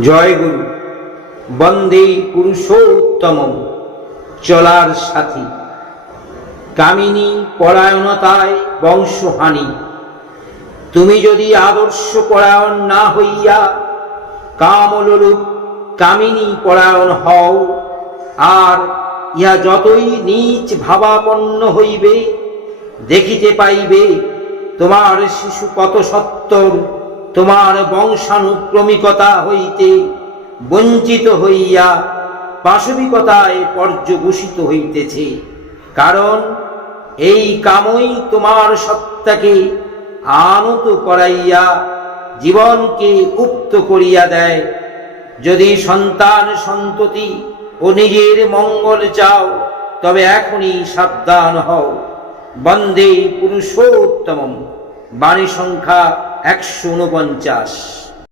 জয় গুরু। বন্দে পুরুষোত্তমম চলার সাথী। কামিনী পরায়ণতায় বংশহানি। তুমি যদি আদর্শ পরায়ণ না হইয়া কামলোলুপ কামিনী পরায়ণ হও, আর ইহা যতই নীচ ভাবাপন্ন হইবে, দেখিতে পাইবে তোমার শিশু কত সত্তর তোমার বংশানুক্রমিকতা হইতে বঞ্চিত হইয়া পাশবিকতায় পর্যবসিত হইতেছে। কারণ এই কামই তোমার সত্তাকে আনত করাইয়া জীবনকে উক্ত করিয়া দেয়। যদি সন্তান সন্ততি ও নিজের মঙ্গল চাও, তবে এখনই সাবধান হও। বন্দে পুরুষোত্তমম। বাণী সংখ্যা 149।